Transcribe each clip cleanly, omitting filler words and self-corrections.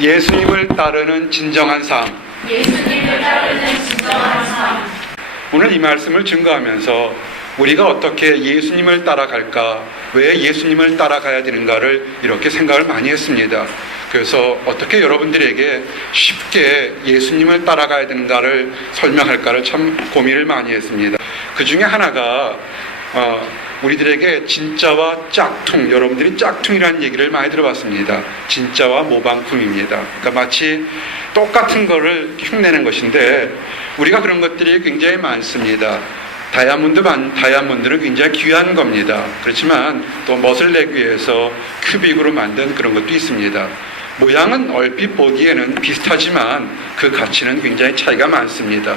예수님을 따르는 진정한 삶. 오늘 이 말씀을 증거하면서 우리가 어떻게 예수님을 따라갈까, 왜 예수님을 따라가야 되는가를 이렇게 생각을 많이 했습니다. 그래서 어떻게 여러분들에게 쉽게 예수님을 따라가야 되는가를 설명할까를 참 고민을 많이 했습니다. 그 중에 하나가 우리들에게 진짜와 짝퉁, 여러분들이 짝퉁이라는 얘기를 많이 들어봤습니다. 진짜와 모방품입니다. 그러니까 마치 똑같은 거를 흉내내는 것인데 우리가 그런 것들이 굉장히 많습니다. 다이아몬드는 굉장히 귀한 겁니다. 그렇지만 또 멋을 내기 위해서 큐빅으로 만든 그런 것도 있습니다. 모양은 얼핏 보기에는 비슷하지만 그 가치는 굉장히 차이가 많습니다.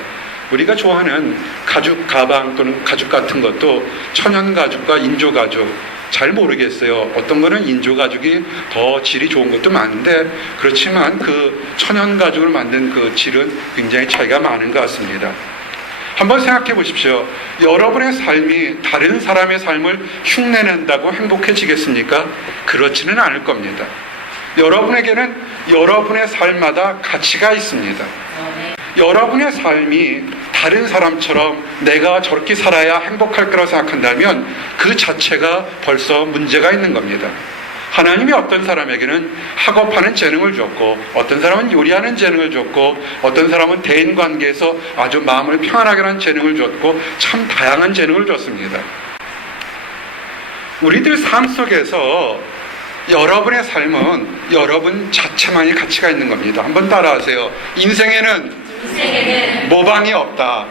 우리가 좋아하는 가죽 가방 또는 가죽 같은 것도 천연 가죽과 인조 가죽, 잘 모르겠어요. 어떤 거는 인조 가죽이 더 질이 좋은 것도 많은데 그렇지만 그 천연 가죽을 만든 그 질은 굉장히 차이가 많은 것 같습니다. 한번 생각해 보십시오. 여러분의 삶이 다른 사람의 삶을 흉내낸다고 행복해지겠습니까? 그렇지는 않을 겁니다. 여러분에게는 여러분의 삶마다 가치가 있습니다. 여러분의 삶이 다른 사람처럼 내가 저렇게 살아야 행복할 거라고 생각한다면 그 자체가 벌써 문제가 있는 겁니다. 하나님이 어떤 사람에게는 학업하는 재능을 줬고, 어떤 사람은 요리하는 재능을 줬고, 어떤 사람은 대인관계에서 아주 마음을 평안하게 하는 재능을 줬고, 참 다양한 재능을 줬습니다. 우리들 삶 속에서 여러분의 삶은 여러분 자체만이 가치가 있는 겁니다. 한번 따라하세요. 인생에는 모방이 없다.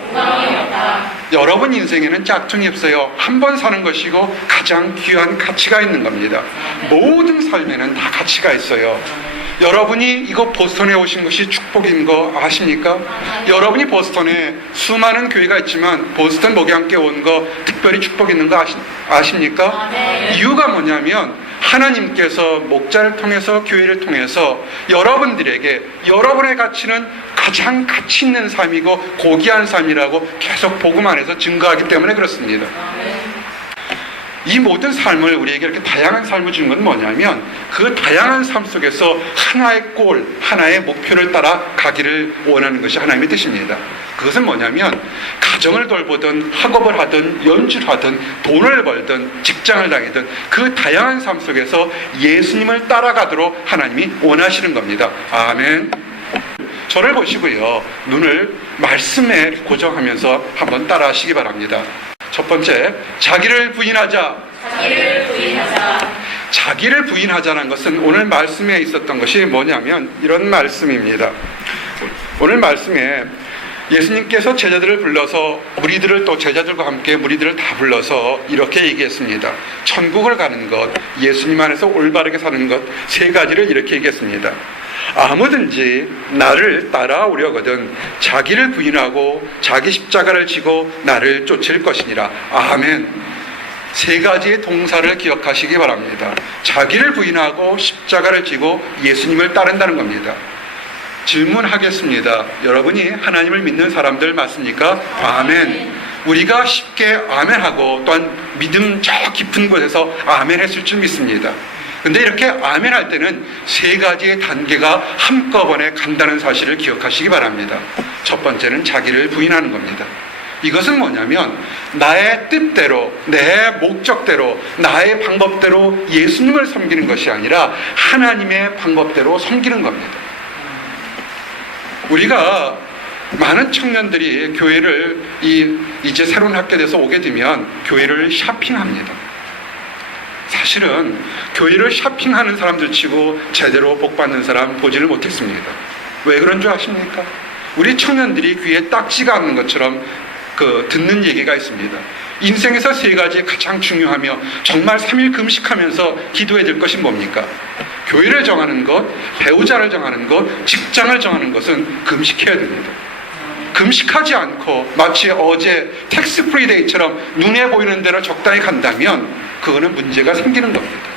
여러분 인생에는 짝퉁이 없어요. 한 번 사는 것이고 가장 귀한 가치가 있는 겁니다. 모든 삶에는 다 가치가 있어요. 여러분이 이거 보스턴에 오신 것이 축복인 거 아십니까? 여러분이 보스턴에 수많은 교회가 있지만 보스턴 목양교회 온 거 특별히 축복 있는 거 아십니까? 이유가 뭐냐면 하나님께서 목자를 통해서 교회를 통해서 여러분들에게 여러분의 가치는 가장 가치 있는 삶이고 고귀한 삶이라고 계속 복음 안에서 증거하기 때문에 그렇습니다. 이 모든 삶을 우리에게 이렇게 다양한 삶을 주는 건 뭐냐면 그 다양한 삶 속에서 하나의 골, 하나의 목표를 따라 가기를 원하는 것이 하나님의 뜻입니다. 그것은 뭐냐면 가정을 돌보든 학업을 하든 연주를 하든 돈을 벌든 직장을 다니든 그 다양한 삶 속에서 예수님을 따라가도록 하나님이 원하시는 겁니다. 아멘. 저를 보시고요. 눈을 말씀에 고정하면서 한번 따라하시기 바랍니다. 첫 번째, 자기를 부인하자. 자기를 부인하자는 것은 오늘 말씀에 있었던 것이 뭐냐면 이런 말씀입니다. 오늘 말씀에 예수님께서 제자들을 불러서 무리들을 또 제자들과 함께 무리들을 다 불러서 이렇게 얘기했습니다. 천국을 가는 것, 예수님 안에서 올바르게 사는 것, 세 가지를 이렇게 얘기했습니다. 아무든지 나를 따라오려거든 자기를 부인하고 자기 십자가를 지고 나를 쫓을 것이니라. 아멘. 세 가지의 동사를 기억하시기 바랍니다. 자기를 부인하고 십자가를 지고 예수님을 따른다는 겁니다. 질문하겠습니다. 여러분이 하나님을 믿는 사람들 맞습니까? 아멘. 우리가 쉽게 아멘하고 또한 믿음 저 깊은 곳에서 아멘 했을 줄 믿습니다. 근데 이렇게 아멘 할 때는 세 가지의 단계가 한꺼번에 간다는 사실을 기억하시기 바랍니다. 첫 번째는 자기를 부인하는 겁니다. 이것은 뭐냐면 나의 뜻대로, 내 목적대로, 나의 방법대로 예수님을 섬기는 것이 아니라 하나님의 방법대로 섬기는 겁니다. 우리가 많은 청년들이 교회를 이제 새로운 학교에 돼서 오게 되면 교회를 샤핑합니다. 사실은 교회를 샤핑하는 사람들 치고 제대로 복받는 사람 보지를 못했습니다. 왜 그런 줄 아십니까? 우리 청년들이 귀에 딱지가 않는 것처럼 듣는 얘기가 있습니다. 인생에서 세 가지 가장 중요하며 정말 3일 금식하면서 기도해야 될 것이 뭡니까? 교회를 정하는 것, 배우자를 정하는 것, 직장을 정하는 것은 금식해야 됩니다. 금식하지 않고 마치 어제 텍스 프리 데이처럼 눈에 보이는 대로 적당히 간다면 그거는 문제가 생기는 겁니다.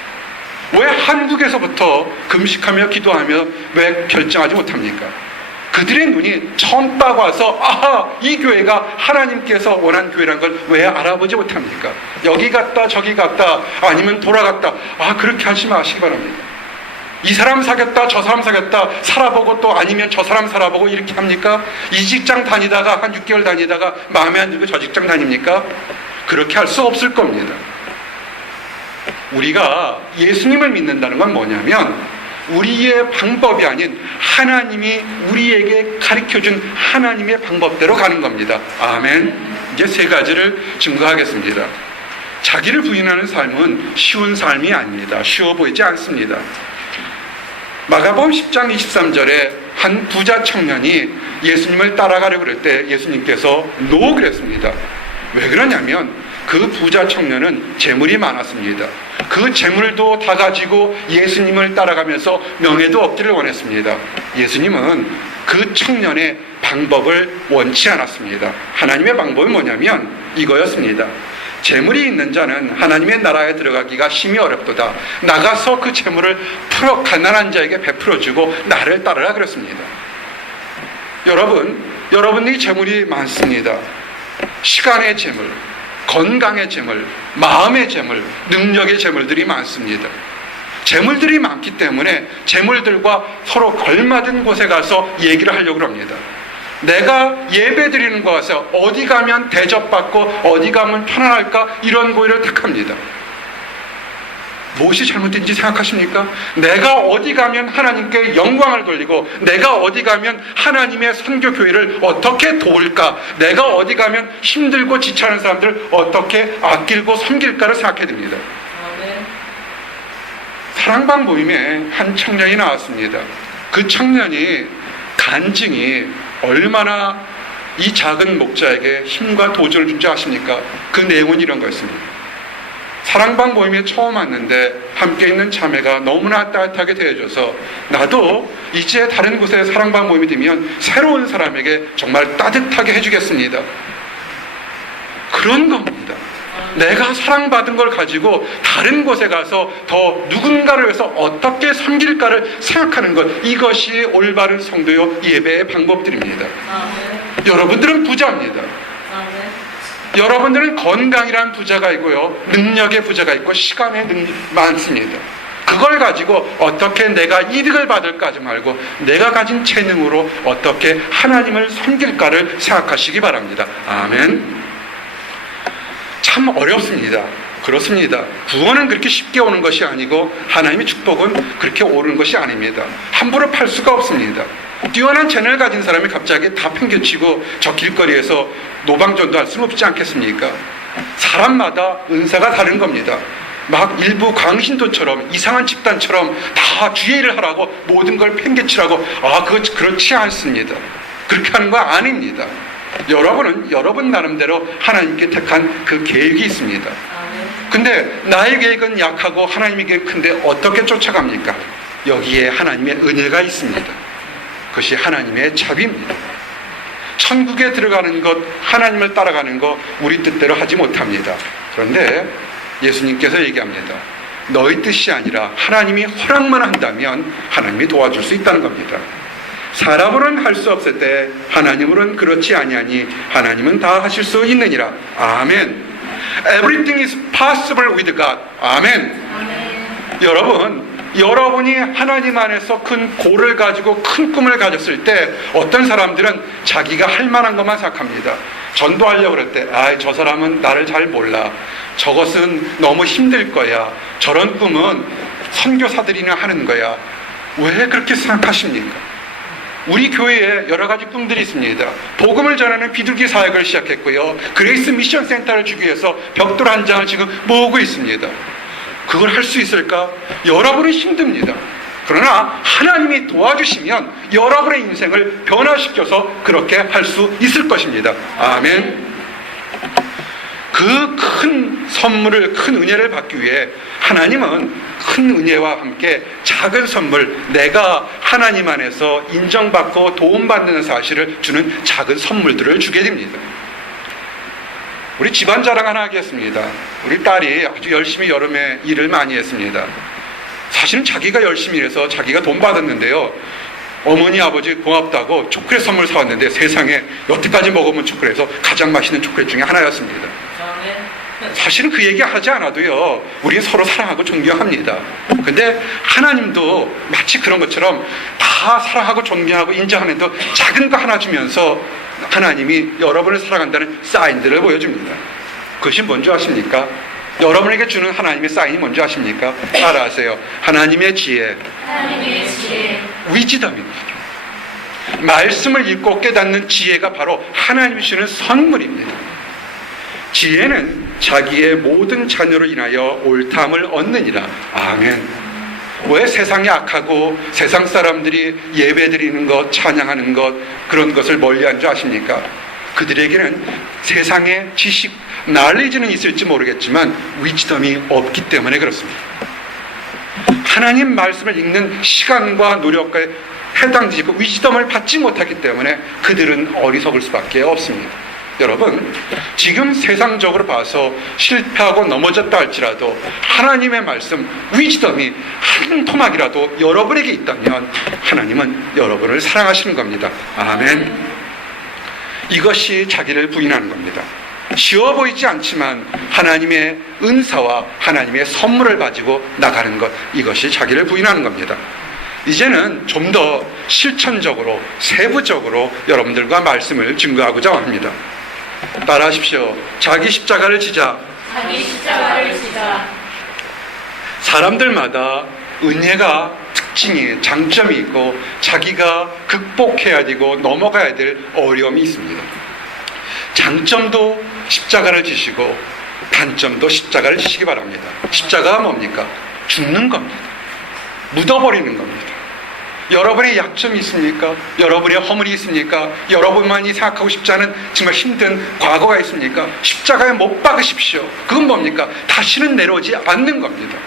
왜 한국에서부터 금식하며 기도하며 왜 결정하지 못합니까? 그들의 눈이 처음 딱 와서 아하, 이 교회가 하나님께서 원하는 교회라는 걸 왜 알아보지 못합니까? 여기 갔다 저기 갔다 아니면 돌아갔다, 그렇게 하지 마시기 바랍니다. 이 사람 사겠다, 저 사람 사겠다, 살아보고 또 아니면 저 사람 살아보고 이렇게 합니까? 이 직장 다니다가 한 6개월 다니다가 마음에 안 들고 저 직장 다닙니까? 그렇게 할 수 없을 겁니다. 우리가 예수님을 믿는다는 건 뭐냐면 우리의 방법이 아닌 하나님이 우리에게 가르쳐준 하나님의 방법대로 가는 겁니다. 아멘. 이제 세 가지를 증거하겠습니다. 자기를 부인하는 삶은 쉬운 삶이 아닙니다. 쉬워 보이지 않습니다. 마가복음 10장 23절에 한 부자 청년이 예수님을 따라가려고 그럴 때 예수님께서 노 그랬습니다. 왜 그러냐면 그 부자 청년은 재물이 많았습니다. 그 재물도 다 가지고 예수님을 따라가면서 명예도 얻기를 원했습니다. 예수님은 그 청년의 방법을 원치 않았습니다. 하나님의 방법은 뭐냐면 이거였습니다. 재물이 있는 자는 하나님의 나라에 들어가기가 심히 어렵도다. 나가서 그 재물을 풀어 가난한 자에게 베풀어주고 나를 따르라 그랬습니다. 여러분이 재물이 많습니다. 시간의 재물, 건강의 재물, 마음의 재물, 능력의 재물들이 많습니다. 재물들이 많기 때문에 재물들과 서로 걸맞은 곳에 가서 얘기를 하려고 합니다. 내가 예배 드리는 곳에서 어디 가면 대접받고 어디 가면 편안할까 이런 고의를 택합니다. 무엇이 잘못된지 생각하십니까? 내가 어디 가면 하나님께 영광을 돌리고 내가 어디 가면 하나님의 선교교회를 어떻게 도울까, 내가 어디 가면 힘들고 지치는 사람들을 어떻게 아끼고 섬길까를 생각해야 됩니다. 사랑방 모임에 한 청년이 나왔습니다. 그 청년이 간증이 얼마나 이 작은 목자에게 힘과 도전을 준지 아십니까? 그 내용은 이런 거였습니다. 사랑방 모임에 처음 왔는데 함께 있는 자매가 너무나 따뜻하게 대해줘서 나도 이제 다른 곳에 사랑방 모임이 되면 새로운 사람에게 정말 따뜻하게 해주겠습니다. 그런 겁니다. 내가 사랑받은 걸 가지고 다른 곳에 가서 더 누군가를 위해서 어떻게 섬길까를 생각하는 것, 이것이 올바른 성도요 예배의 방법들입니다. 여러분들은 부자입니다. 여러분들은 건강이라는 부자가 있고요, 능력의 부자가 있고 시간의 많습니다. 그걸 가지고 어떻게 내가 이득을 받을까 하지 말고 내가 가진 재능으로 어떻게 하나님을 섬길까를 생각하시기 바랍니다. 아멘. 참 어렵습니다. 그렇습니다. 구원은 그렇게 쉽게 오는 것이 아니고 하나님의 축복은 그렇게 오는 것이 아닙니다. 함부로 팔 수가 없습니다. 뛰어난 재능을 가진 사람이 갑자기 다 팽개치고 저 길거리에서 노방전도할 수는 없지 않겠습니까? 사람마다 은사가 다른 겁니다. 막 일부 광신도처럼 이상한 집단처럼 다 주의 일을 하라고 모든 걸 팽개치라고, 그거 그렇지 않습니다. 그렇게 하는 거 아닙니다. 여러분은 여러분 나름대로 하나님께 택한 그 계획이 있습니다. 근데 나의 계획은 약하고 하나님의 계획은 큰데 어떻게 쫓아갑니까? 여기에 하나님의 은혜가 있습니다. 그것이 하나님의 자비입니다. 천국에 들어가는 것, 하나님을 따라가는 것 우리 뜻대로 하지 못합니다. 그런데 예수님께서 얘기합니다. 너희 뜻이 아니라 하나님이 허락만 한다면 하나님이 도와줄 수 있다는 겁니다. 사람으로는 할 수 없을 때 하나님으로는 그렇지 아니하니 하나님은 다 하실 수 있느니라. 아멘. Everything is possible with God. 아멘. 여러분이 하나님 안에서 큰 고를 가지고 큰 꿈을 가졌을 때 어떤 사람들은 자기가 할 만한 것만 생각합니다. 전도하려고 그럴 때 저 사람은 나를 잘 몰라, 저것은 너무 힘들 거야, 저런 꿈은 선교사들이나 하는 거야. 왜 그렇게 생각하십니까? 우리 교회에 여러 가지 꿈들이 있습니다. 복음을 전하는 비둘기 사역을 시작했고요, 그레이스 미션 센터를 주기 위해서 벽돌 한 장을 지금 모으고 있습니다. 그걸 할 수 있을까? 여러분은 힘듭니다. 그러나 하나님이 도와주시면 여러분의 인생을 변화시켜서 그렇게 할 수 있을 것입니다. 아멘. 그 큰 선물을, 큰 은혜를 받기 위해 하나님은 큰 은혜와 함께 작은 선물, 내가 하나님 안에서 인정받고 도움받는 사실을 주는 작은 선물들을 주게 됩니다. 우리 집안 자랑 하나 하겠습니다. 우리 딸이 아주 열심히 여름에 일을 많이 했습니다. 사실은 자기가 열심히 일해서 자기가 돈 받았는데요, 어머니 아버지 고맙다고 초콜릿 선물 사왔는데 세상에 여태까지 먹어본 초콜릿에서 가장 맛있는 초콜릿 중에 하나였습니다. 사실은 그 얘기 하지 않아도요, 우리는 서로 사랑하고 존경합니다. 근데 하나님도 마치 그런 것처럼 다 사랑하고 존경하고 인정하는데 작은 거 하나 주면서 하나님이 여러분을 사랑한다는 사인들을 보여줍니다. 그것이 뭔지 아십니까? 여러분에게 주는 하나님의 사인이 뭔지 아십니까? 따라하세요. 하나님의 지혜, 위즈덤입니다. 말씀을 읽고 깨닫는 지혜가 바로 하나님이 주는 선물입니다. 지혜는 자기의 모든 자녀로 인하여 옳다함을 얻느니라. 아멘. 왜 세상이 악하고 세상 사람들이 예배드리는 것, 찬양하는 것, 그런 것을 멀리한 줄 아십니까? 그들에게는 세상의 지식, 날리지는 있을지 모르겠지만 위즈덤이 없기 때문에 그렇습니다. 하나님 말씀을 읽는 시간과 노력과 해당되지 그 위즈덤을 받지 못하기 때문에 그들은 어리석을 수밖에 없습니다. 여러분, 지금 세상적으로 봐서 실패하고 넘어졌다 할지라도 하나님의 말씀, 위즈덤이 한 토막이라도 여러분에게 있다면 하나님은 여러분을 사랑하시는 겁니다. 아멘. 이것이 자기를 부인하는 겁니다. 쉬워 보이지 않지만 하나님의 은사와 하나님의 선물을 가지고 나가는 것, 이것이 자기를 부인하는 겁니다. 이제는 좀 더 실천적으로 세부적으로 여러분들과 말씀을 증거하고자 합니다. 따라하십시오. 자기 십자가를 지자. 사람들마다 은혜가 특징이, 장점이 있고 자기가 극복해야 되고 넘어가야 될 어려움이 있습니다. 장점도 십자가를 지시고 단점도 십자가를 지시기 바랍니다. 십자가가 뭡니까? 죽는 겁니다. 묻어버리는 겁니다. 여러분의 약점이 있습니까? 여러분의 허물이 있습니까? 여러분만이 생각하고 싶지 않은 정말 힘든 과거가 있습니까? 십자가에 못 박으십시오. 그건 뭡니까? 다시는 내려오지 않는 겁니다.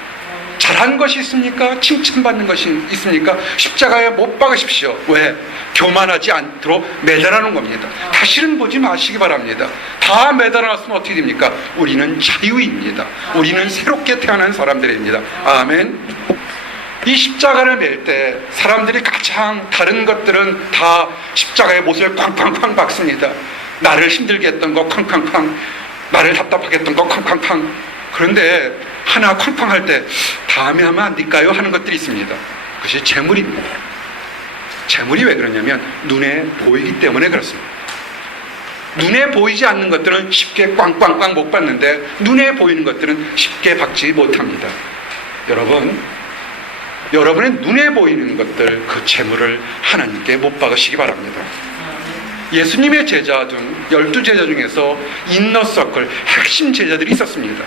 잘한 것이 있습니까? 칭찬받는 것이 있습니까? 십자가에 못 박으십시오. 왜? 교만하지 않도록 매달아놓은 겁니다. 다시는 보지 마시기 바랍니다. 다 매달아놨으면 어떻게 됩니까? 우리는 자유입니다. 우리는 새롭게 태어난 사람들입니다. 아멘. 이 십자가를 맬 때 사람들이 가장 다른 것들은 다 십자가의 못을 쾅쾅쾅 박습니다. 나를 힘들게 했던 거 쾅쾅쾅, 나를 답답하게 했던 거 쾅쾅쾅. 그런데 하나 쾅쾅 할 때 다음에 하면 안 될까요? 하는 것들이 있습니다. 그것이 재물입니다. 재물이 왜 그러냐면 눈에 보이기 때문에 그렇습니다. 눈에 보이지 않는 것들은 쉽게 꽝꽝꽝 못 받는데 눈에 보이는 것들은 쉽게 받지 못합니다. 여러분의 눈에 보이는 것들, 그 재물을 하나님께 못 박으시기 바랍니다. 예수님의 제자 중 12제자 중에서 인너서클, 핵심 제자들이 있었습니다.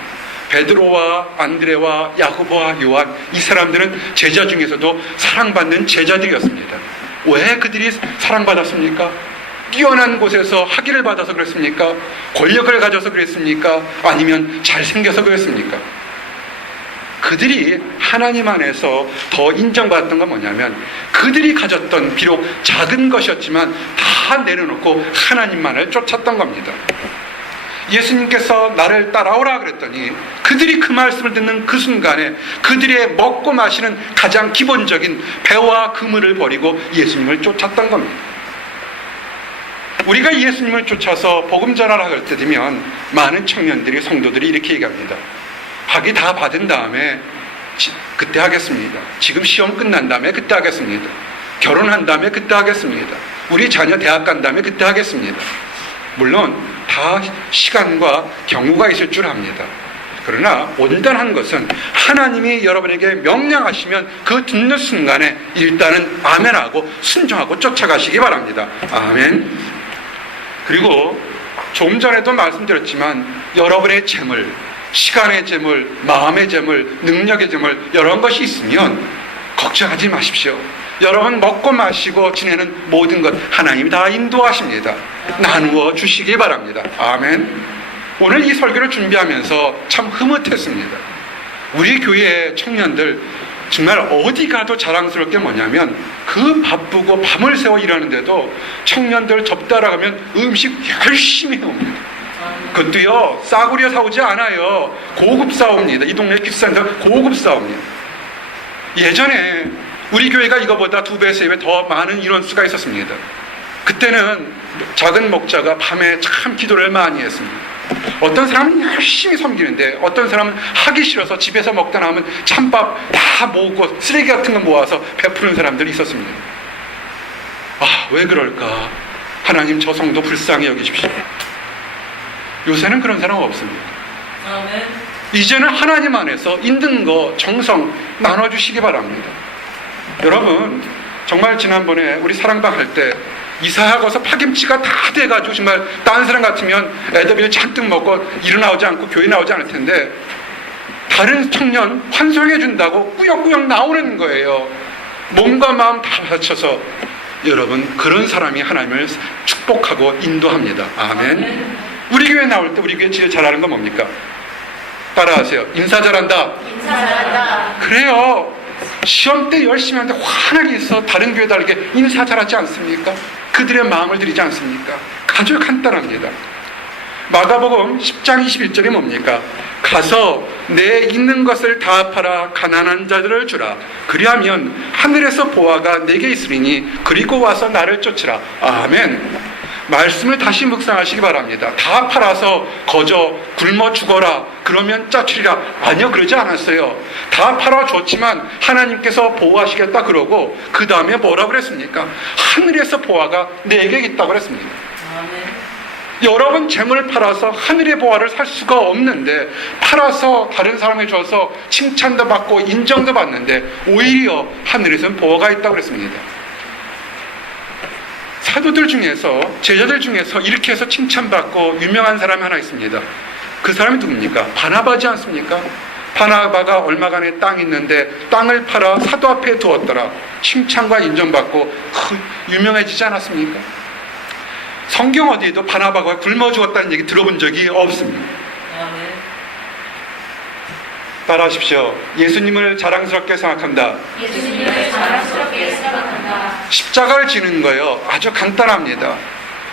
베드로와 안드레와 야고보와 요한, 이 사람들은 제자 중에서도 사랑받는 제자들이었습니다. 왜 그들이 사랑받았습니까? 뛰어난 곳에서 학위를 받아서 그랬습니까? 권력을 가져서 그랬습니까? 아니면 잘생겨서 그랬습니까? 그들이 하나님 안에서 더 인정받았던 건 뭐냐면 그들이 가졌던 비록 작은 것이었지만 다 내려놓고 하나님만을 쫓았던 겁니다. 예수님께서 나를 따라오라 그랬더니 그들이 그 말씀을 듣는 그 순간에 그들의 먹고 마시는 가장 기본적인 배와 그물을 버리고 예수님을 쫓았던 겁니다. 우리가 예수님을 쫓아서 복음 전하라 할 때 되면 많은 청년들이, 성도들이 이렇게 얘기합니다. 학위 다 받은 다음에 그때 하겠습니다. 지금 시험 끝난 다음에 그때 하겠습니다. 결혼한 다음에 그때 하겠습니다. 우리 자녀 대학 간 다음에 그때 하겠습니다. 물론 다 시간과 경우가 있을 줄 압니다. 그러나 온전한 것은 하나님이 여러분에게 명령하시면 그 듣는 순간에 일단은 아멘하고 순종하고 쫓아가시기 바랍니다. 아멘. 그리고 좀 전에도 말씀드렸지만 여러분의 재물, 시간의 재물, 마음의 재물, 능력의 재물, 이런 것이 있으면 걱정하지 마십시오. 여러분 먹고 마시고 지내는 모든 것 하나님이 다 인도하십니다. 나누어 주시기 바랍니다. 아멘. 오늘 이 설교를 준비하면서 참 흐뭇했습니다. 우리 교회 청년들 정말 어디 가도 자랑스러울 게 뭐냐면 그 바쁘고 밤을 새워 일하는데도 청년들 접대하러 가면 음식 열심히 해옵니다. 그것도요 싸구려 사오지 않아요. 고급 사옵니다. 이 동네 비싼 데 고급 사옵니다. 예전에 우리 교회가 이거보다 2배, 3배 더 많은 인원수가 있었습니다. 그때는 작은 목자가 밤에 참 기도를 많이 했습니다. 어떤 사람은 열심히 섬기는데 어떤 사람은 하기 싫어서 집에서 먹다 남은 찬밥 다 모으고 쓰레기 같은 거 모아서 베푸는 사람들이 있었습니다. 왜 그럴까? 하나님 저 성도 불쌍히 여기십시오. 요새는 그런 사람 없습니다. 이제는 하나님 안에서 있는 거 정성 나눠주시기 바랍니다. 여러분, 정말 지난번에 우리 사랑방 할 때 이사하고서 파김치가 다 돼가지고 정말 다른 사람 같으면 애들이 잔뜩 먹고 일어나오지 않고 교회 나오지 않을 텐데 다른 청년 환송해 준다고 꾸역꾸역 나오는 거예요. 몸과 마음 다 바쳐서. 여러분, 그런 사람이 하나님을 축복하고 인도합니다. 아멘. 우리 교회 나올 때 우리 교회 제일 잘하는 건 뭡니까? 따라하세요. 인사 잘한다. 인사 잘한다. 그래요. 시험 때 열심히 하는데 환하게 있어. 다른 교회 다르게 인사 잘하지 않습니까? 그들의 마음을 드리지 않습니까? 아주 간단합니다. 마가복음 10장 21절이 뭡니까? 가서 내 있는 것을 다 팔아 가난한 자들을 주라. 그리하면 하늘에서 보화가 내게 있으리니 그리고 와서 나를 쫓으라. 아멘. 말씀을 다시 묵상하시기 바랍니다. 다 팔아서 거저 굶어 죽어라 그러면 짜투리라. 아니요, 그러지 않았어요. 다 팔아줬지만 하나님께서 보호하시겠다 그러고 그 다음에 뭐라고 그랬습니까? 하늘에서 보화가 내게 있다고 그랬습니다. 여러분, 재물을 팔아서 하늘의 보화를 살 수가 없는데 팔아서 다른 사람에게 줘서 칭찬도 받고 인정도 받는데 오히려 하늘에서는 보화가 있다고 그랬습니다. 사도들 중에서, 제자들 중에서 이렇게 해서 칭찬받고 유명한 사람이 하나 있습니다. 그 사람이 누굽니까? 바나바지 않습니까? 바나바가 얼마간의 땅이 있는데 땅을 팔아 사도 앞에 두었더라. 칭찬과 인정받고 유명해지지 않았습니까? 성경 어디에도 바나바가 굶어 죽었다는 얘기 들어본 적이 없습니다. 따라하십시오. 예수님을 자랑스럽게 생각한다. 예수님을 자랑스럽게 생각한다. 십자가를 지는 거예요. 아주 간단합니다.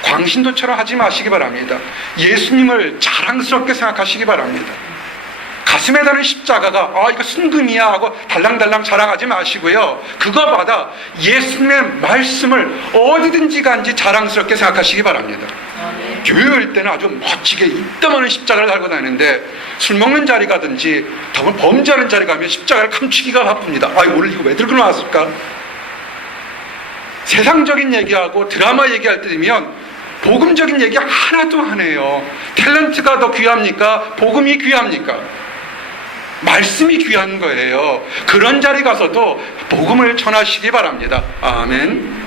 광신도처럼 하지 마시기 바랍니다. 예수님을 자랑스럽게 생각하시기 바랍니다. 가슴에 다는 십자가가 이거 순금이야 하고 달랑달랑 자랑하지 마시고요. 그거 받아 예수님의 말씀을 어디든지 간지 자랑스럽게 생각하시기 바랍니다. 교회 올 때는 아주 멋지게 이따만한 십자가를 달고 다니는데 술 먹는 자리 가든지 더불어 범죄하는 자리 가면 십자가를 감추기가 바쁩니다. 오늘 이거 왜 들고 나왔을까? 세상적인 얘기하고 드라마 얘기할 때 되면 복음적인 얘기 하나도 안 해요. 탤런트가 더 귀합니까? 복음이 귀합니까? 말씀이 귀한 거예요. 그런 자리 가서도 복음을 전하시기 바랍니다. 아멘.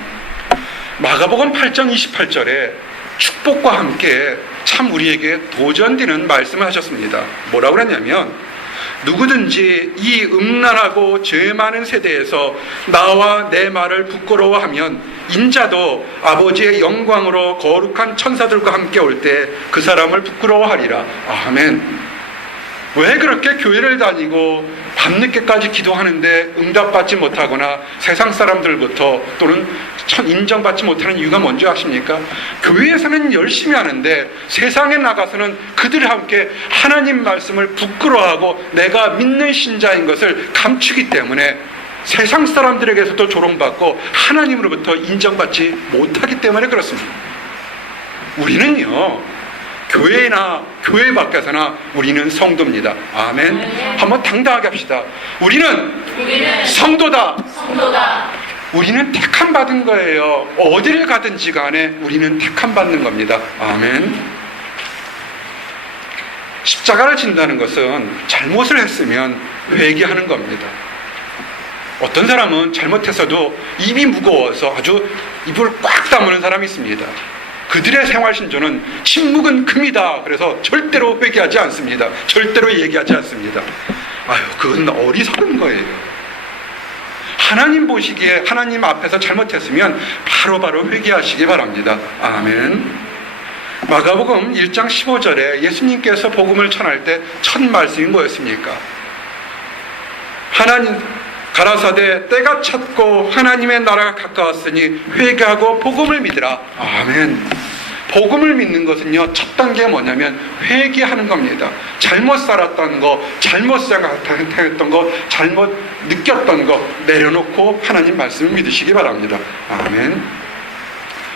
마가복음 8장 28절에 축복과 함께 참 우리에게 도전되는 말씀을 하셨습니다. 뭐라고 그랬냐면 누구든지 이 음란하고 죄 많은 세대에서 나와 내 말을 부끄러워하면 인자도 아버지의 영광으로 거룩한 천사들과 함께 올 때 그 사람을 부끄러워하리라. 아멘. 왜 그렇게 교회를 다니고 밤늦게까지 기도하는데 응답받지 못하거나 세상 사람들부터 또는 인정받지 못하는 이유가 뭔지 아십니까? 교회에서는 열심히 하는데 세상에 나가서는 그들과 함께 하나님 말씀을 부끄러워하고 내가 믿는 신자인 것을 감추기 때문에 세상 사람들에게서도 조롱받고 하나님으로부터 인정받지 못하기 때문에 그렇습니다. 우리는요, 교회나 교회 밖에서나 우리는 성도입니다. 아멘. 한번 당당하게 합시다. 우리는 성도다. 우리는 택함 받은 거예요. 어디를 가든지 간에 우리는 택함 받는 겁니다. 아멘. 십자가를 진다는 것은 잘못을 했으면 회개하는 겁니다. 어떤 사람은 잘못했어도 입이 무거워서 아주 입을 꽉 다무는 사람이 있습니다. 그들의 생활 신조는 침묵은 금이다. 그래서 절대로 회개하지 않습니다. 절대로 얘기하지 않습니다. 그건 어리석은 거예요. 하나님 보시기에 하나님 앞에서 잘못했으면 바로바로 회개하시기 바랍니다. 아멘. 마가복음 1장 15절에 예수님께서 복음을 전할 때 첫 말씀이 뭐였습니까? 하나님 가라사대 때가 찼고 하나님의 나라가 가까웠으니 회개하고 복음을 믿으라. 아멘. 복음을 믿는 것은요, 첫 단계가 뭐냐면 회개하는 겁니다. 잘못 살았던 거, 잘못 생각했던 거, 잘못 느꼈던 거 내려놓고 하나님 말씀을 믿으시기 바랍니다. 아멘.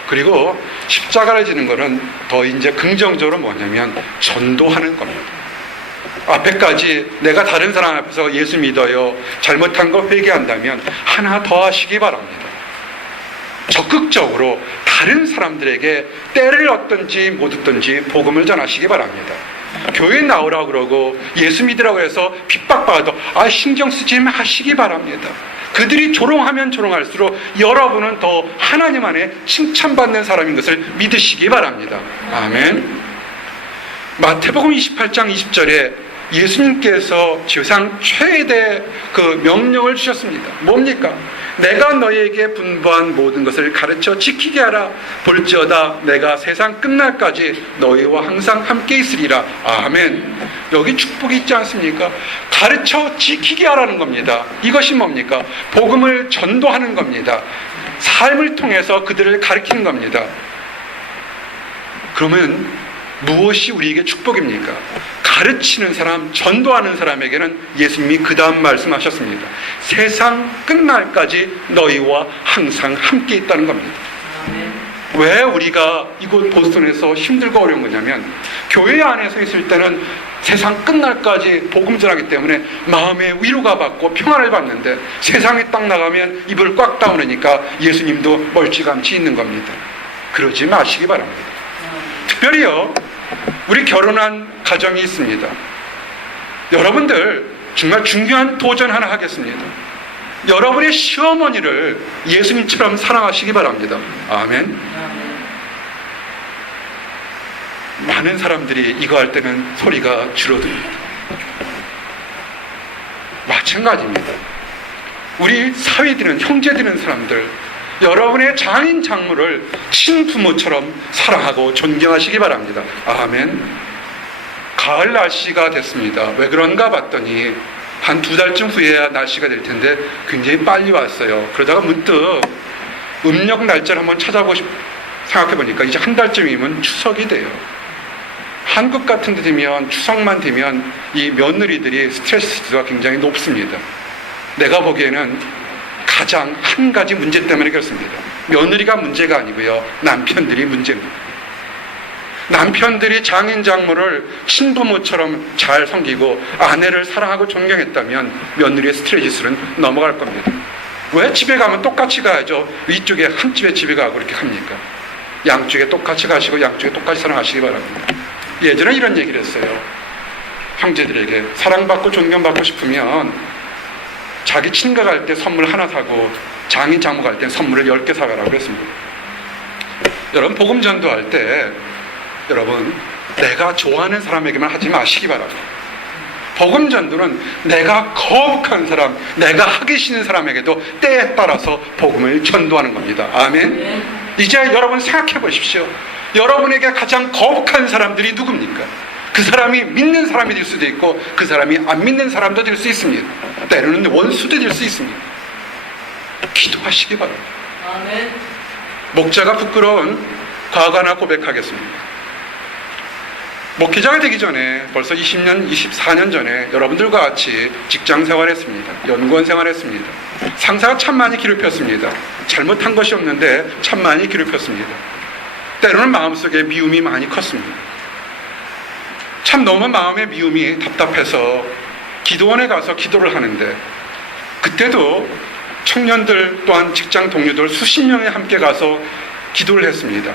그리고 십자가를 지는 것은 더 이제 긍정적으로 뭐냐면 전도하는 겁니다. 앞에까지 내가 다른 사람 앞에서 예수 믿어요, 잘못한 거 회개한다면 하나 더 하시기 바랍니다. 적극적으로 다른 사람들에게 때를 얻든지 못 얻든지 복음을 전하시기 바랍니다. 교회 나오라고 그러고 예수 믿으라고 해서 핍박받아도 신경 쓰지 마시기 바랍니다. 그들이 조롱하면 조롱할수록 여러분은 더 하나님 안에 칭찬받는 사람인 것을 믿으시기 바랍니다. 아멘. 마태복음 28장 20절에 예수님께서 지상 최대 그 명령을 주셨습니다. 뭡니까? 내가 너에게 분부한 모든 것을 가르쳐 지키게 하라. 볼지어다 내가 세상 끝날까지 너희와 항상 함께 있으리라. 아멘. 여기 축복이 있지 않습니까? 가르쳐 지키게 하라는 겁니다. 이것이 뭡니까? 복음을 전도하는 겁니다. 삶을 통해서 그들을 가르치는 겁니다. 그러면 무엇이 우리에게 축복입니까? 가르치는 사람, 전도하는 사람에게는 예수님이 그 다음 말씀하셨습니다. 세상 끝날까지 너희와 항상 함께 있다는 겁니다. 왜 우리가 이곳 보스턴에서 힘들고 어려운 거냐면 교회 안에서 있을 때는 세상 끝날까지 복음 전하기 때문에 마음의 위로가 받고 평안을 받는데 세상에 딱 나가면 입을 꽉 다무니까 예수님도 멀찌감치 있는 겁니다. 그러지 마시기 바랍니다. 특별히요, 우리 결혼한 가정이 있습니다. 여러분들 정말 중요한 도전 하나 하겠습니다. 여러분의 시어머니를 예수님처럼 사랑하시기 바랍니다. 아멘. 많은 사람들이 이거 할 때는 소리가 줄어듭니다. 마찬가지입니다. 우리 사회 되는 형제 되는 사람들, 여러분의 장인 장모를 친부모처럼 사랑하고 존경하시기 바랍니다. 아멘. 가을 날씨가 됐습니다. 왜 그런가 봤더니 한 2달쯤 후에야 날씨가 될 텐데 굉장히 빨리 왔어요. 그러다가 문득 음력 날짜를 한번 생각해 보니까 이제 한 달쯤이면 추석이 돼요. 한국 같은 데 되면 추석만 되면 이 며느리들이 스트레스가 굉장히 높습니다. 내가 보기에는 가장 한 가지 문제 때문에 그렇습니다. 며느리가 문제가 아니고요, 남편들이 문제입니다. 남편들이 장인 장모를 친부모처럼 잘 섬기고 아내를 사랑하고 존경했다면 며느리의 스트레스는 넘어갈 겁니다. 왜 집에 가면 똑같이 가야죠? 이쪽에 한 집에 집에 가고 이렇게 합니까? 양쪽에 똑같이 가시고 양쪽에 똑같이 사랑하시기 바랍니다. 예전에 이런 얘기를 했어요. 형제들에게 사랑받고 존경받고 싶으면 자기 친가 갈 때 선물 하나 사고 장인 장모 갈 때 선물을 10개 사가라고 했습니다. 여러분 복음 전도할 때 여러분 내가 좋아하는 사람에게만 하지 마시기 바랍니다. 복음 전도는 내가 거룩한 사람, 내가 하기 싫은 사람에게도 때에 따라서 복음을 전도하는 겁니다. 아멘. 이제 여러분 생각해 보십시오. 여러분에게 가장 거룩한 사람들이 누굽니까? 그 사람이 믿는 사람이 될 수도 있고 그 사람이 안 믿는 사람도 될 수 있습니다. 때로는 원수도 될 수 있습니다. 기도하시기 바랍니다. 아멘. 목자가 부끄러운 과거 하나 고백하겠습니다. 목회자가 되기 전에 벌써 20년, 24년 전에 여러분들과 같이 직장 생활했습니다. 연구원 생활했습니다. 상사가 참 많이 괴롭혔습니다. 잘못한 것이 없는데 참 많이 괴롭혔습니다. 때로는 마음속에 미움이 많이 컸습니다. 참 너무 마음의 미움이 답답해서 기도원에 가서 기도를 하는데 그때도 청년들 또한 직장 동료들 수십 명이 함께 가서 기도를 했습니다.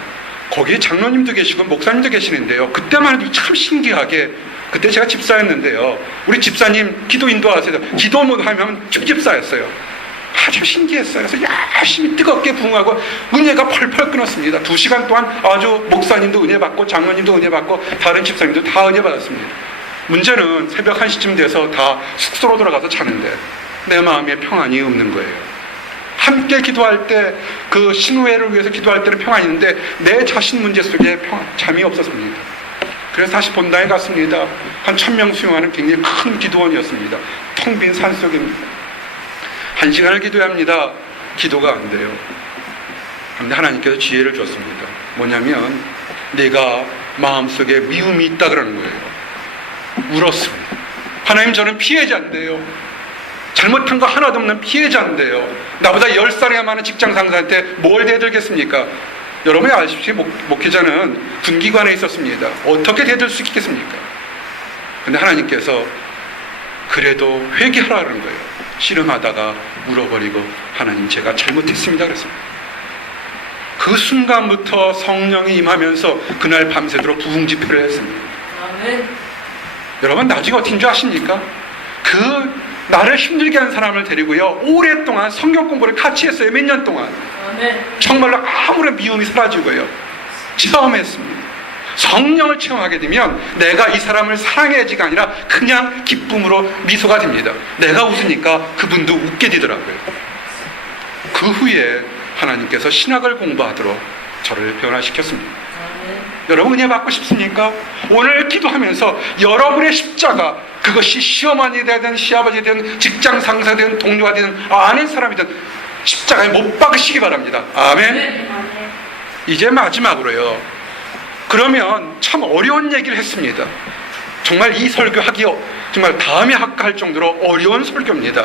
거기 장로님도 계시고 목사님도 계시는데요. 그때만 해도 참 신기하게 그때 제가 집사였는데요. 우리 집사님 기도 인도하세요. 기도 못 하면 주집사였어요. 아주 신기했어요. 그래서 열심히 뜨겁게 부응하고 은혜가 펄펄 끊었습니다. 2시간 동안 아주 목사님도 은혜 받고 장로님도 은혜 받고 다른 집사님도 다 은혜 받았습니다. 문제는 새벽 1시쯤 돼서 다 숙소로 돌아가서 자는데 내 마음에 평안이 없는 거예요. 함께 기도할 때 그 신우회를 위해서 기도할 때는 평안이 있는데 내 자신 문제 속에 잠이 없었습니다. 그래서 다시 본당에 갔습니다. 한 1000명 수용하는 굉장히 큰 기도원이었습니다. 텅 빈 산속입니다. 1시간을 기도해야 합니다. 기도가 안 돼요. 그런데 하나님께서 지혜를 줬습니다. 뭐냐면 내가 마음속에 미움이 있다 그러는 거예요. 울었습니다. 하나님 저는 피해자인데요. 잘못한 거 하나도 없는 피해자인데요. 나보다 10살이나 많은 직장 상사한테 뭘 대들겠습니까? 여러분이 아시다시피 목회자는 군기관에 있었습니다. 어떻게 대들 수 있겠습니까? 근데 하나님께서 그래도 회개하라 그런 거예요. 씨름하다가 울어버리고 하나님 제가 잘못했습니다 그랬습니다. 그 순간부터 성령이 임하면서 그날 밤새도록 부흥 집회를 했습니다. 아멘. 여러분 나중에 어떻게 줄 아십니까? 그 나를 힘들게 한 사람을 데리고요 오랫동안 성경 공부를 같이 했어요. 몇 년 동안. 아멘. 정말로 아무런 미움이 사라지고요 체험했습니다. 성령을 체험하게 되면 내가 이 사람을 사랑해야지가 아니라 그냥 기쁨으로 미소가 됩니다. 내가 웃으니까 그분도 웃게 되더라고요. 그 후에 하나님께서 신학을 공부하도록 저를 변화시켰습니다. 아멘. 여러분 은혜 받고 싶습니까? 오늘 기도하면서 여러분의 십자가, 그것이 시어머니 되든 시아버지 되든 직장 상사 되든 동료가 되든 아는 사람이든 십자가에 못 박으시기 바랍니다. 아멘. 아멘. 이제 마지막으로요, 그러면 참 어려운 얘기를 했습니다. 정말 이 설교하기 정말 다음에 할까 할 정도로 어려운 설교입니다.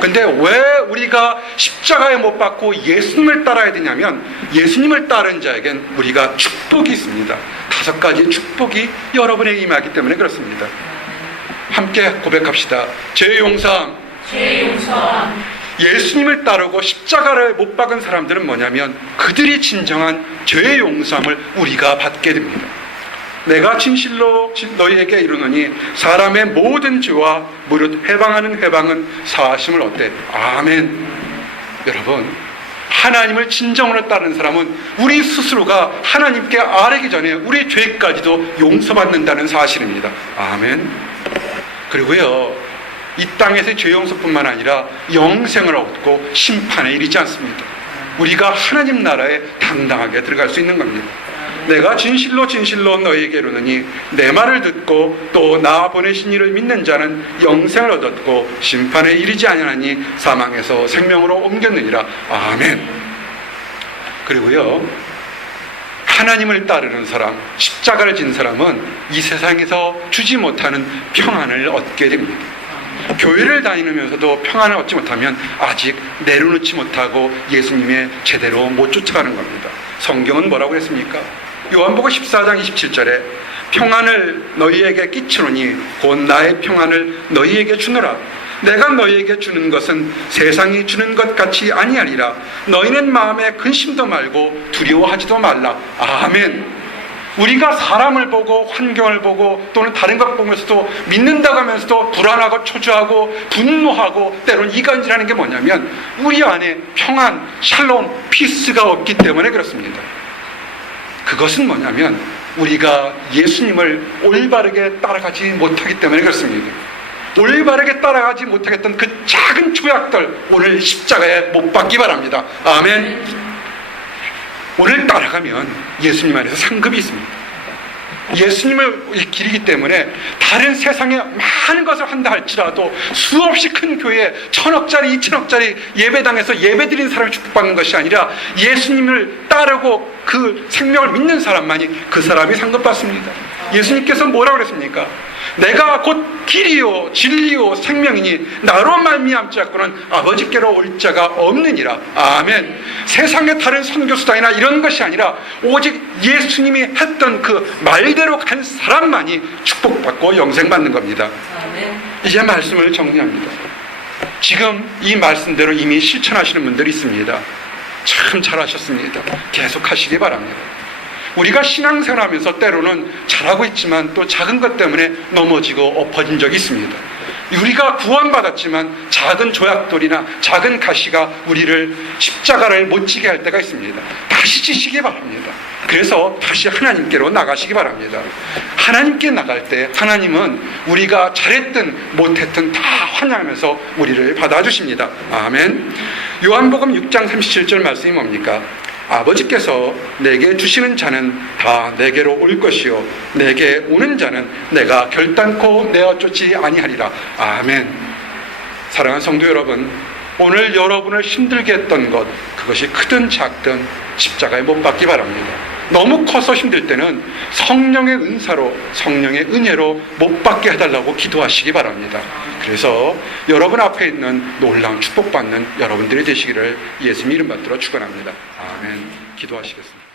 근데 왜 우리가 십자가에 못 박고 예수님을 따라야 되냐면, 예수님을 따르는 자에겐 우리가 축복이 있습니다. 5가지 축복이 여러분에게 임하기 때문에 그렇습니다. 함께 고백합시다. 죄 용서함. 죄 용서함. 예수님을 따르고 십자가를 못 박은 사람들은 뭐냐면 그들이 진정한 죄의 용서함을 우리가 받게 됩니다. 내가 진실로 너희에게 이르노니 사람의 모든 죄와 무릇 해방하는 해방은 사하심을 얻되. 아멘. 여러분, 하나님을 진정으로 따르는 사람은 우리 스스로가 하나님께 아뢰기 전에 우리 죄까지도 용서받는다는 사실입니다. 아멘. 그리고요, 이 땅에서의 죄 용서뿐만 아니라 영생을 얻고 심판에 이르지 않습니다. 우리가 하나님 나라에 당당하게 들어갈 수 있는 겁니다. 내가 진실로 너희에게 이르노니 내 말을 듣고 또 나 보내신 이를 믿는 자는 영생을 얻었고 심판에 이르지 아니하니 사망에서 생명으로 옮겼느니라. 아멘. 그리고요, 하나님을 따르는 사람, 십자가를 진 사람은 이 세상에서 주지 못하는 평안을 얻게 됩니다. 교회를 다니면서도 평안을 얻지 못하면 아직 내려놓지 못하고 예수님의 제대로 못 쫓아가는 겁니다. 성경은 뭐라고 했습니까? 요한복음 14장 27절에 평안을 너희에게 끼치노니 곧 나의 평안을 너희에게 주노라. 내가 너희에게 주는 것은 세상이 주는 것 같이 아니하리라. 너희는 마음에 근심도 말고 두려워하지도 말라. 아멘. 우리가 사람을 보고 환경을 보고 또는 다른 것 보면서도 믿는다고 하면서도 불안하고 초조하고 분노하고 때로는 이간질하는 게 뭐냐면 우리 안에 평안, 샬롬, 피스가 없기 때문에 그렇습니다. 그것은 뭐냐면 우리가 예수님을 올바르게 따라가지 못하기 때문에 그렇습니다. 올바르게 따라가지 못하겠던 그 작은 조약들 오늘 십자가에 못 박기 바랍니다. 아멘. 오늘 따라가면 예수님 안에서 상급이 있습니다. 예수님을 기리기 때문에 다른 세상에 많은 것을 한다 할지라도 수없이 큰 교회에 1,000억짜리 2,000억짜리 예배당에서 예배드리는 사람이 축복받는 것이 아니라 예수님을 따르고 그 생명을 믿는 사람만이 그 사람이 상급받습니다. 예수님께서 뭐라고 그랬습니까? 내가 곧 길이요 진리요 생명이니 나로 말미암지 않고는 아버지께로 올 자가 없느니라. 아멘. 세상의 다른 선교수단이나 이런 것이 아니라 오직 예수님이 했던 그 말대로 간 사람만이 축복받고 영생받는 겁니다. 아멘. 이제 말씀을 정리합니다. 지금 이 말씀대로 이미 실천하시는 분들이 있습니다. 참 잘하셨습니다. 계속 하시기 바랍니다. 우리가 신앙생활하면서 때로는 잘하고 있지만 또 작은 것 때문에 넘어지고 엎어진 적이 있습니다. 우리가 구원받았지만 작은 조약돌이나 작은 가시가 우리를 십자가를 못 지게 할 때가 있습니다. 다시 지시기 바랍니다. 그래서 다시 하나님께로 나가시기 바랍니다. 하나님께 나갈 때 하나님은 우리가 잘했든 못했든 다 환영하면서 우리를 받아주십니다. 아멘. 요한복음 6장 37절 말씀이 뭡니까? 아버지께서 내게 주시는 자는 다 내게로 올 것이요 내게 오는 자는 내가 결단코 내어 쫓지 아니하리라. 아멘. 사랑하는 성도 여러분, 오늘 여러분을 힘들게 했던 것, 그것이 크든 작든 십자가에 못 박기 바랍니다. 너무 커서 힘들 때는 성령의 은사로, 성령의 은혜로 못 받게 해달라고 기도하시기 바랍니다. 그래서 여러분 앞에 있는 놀라운 축복받는 여러분들이 되시기를 예수님 이름 받들어 축원합니다. 아멘. 기도하시겠습니다.